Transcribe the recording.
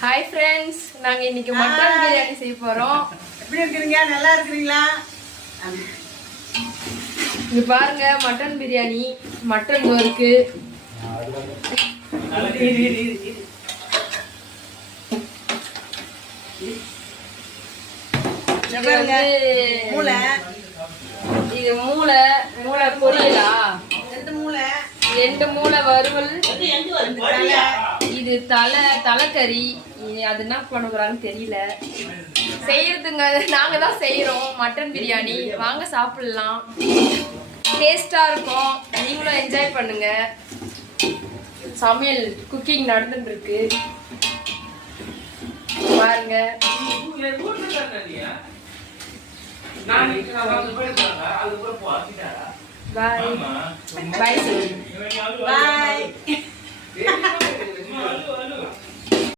Hi friends, நாங்க இன்னைக்கு mutton biryani செய்ய போறோம். எப்படி இருக்கீங்க? நல்லா இருக்கீங்களா? இங்க பாருங்க, மட்டன் பிரியாணி, மட்டன் இருக்கு. இது மூளை பொரியலா? ரெண்டு மூளை வறுவல். இது தலைக்கறி. அது என்ன பண்ண போறான்னு தெரியல. செய்யறதுங்க நாங்க தான் செய்யறோம் மட்டன் பிரியாணி. வாங்க சாப்பிடலாம், டேஸ்டா இருக்கும். நீங்களும் என்ஜாய் பண்ணுங்க. சமையல் குக்கிங் நடந்துட்டு இருக்கு பாருங்க. பாய் பாய்.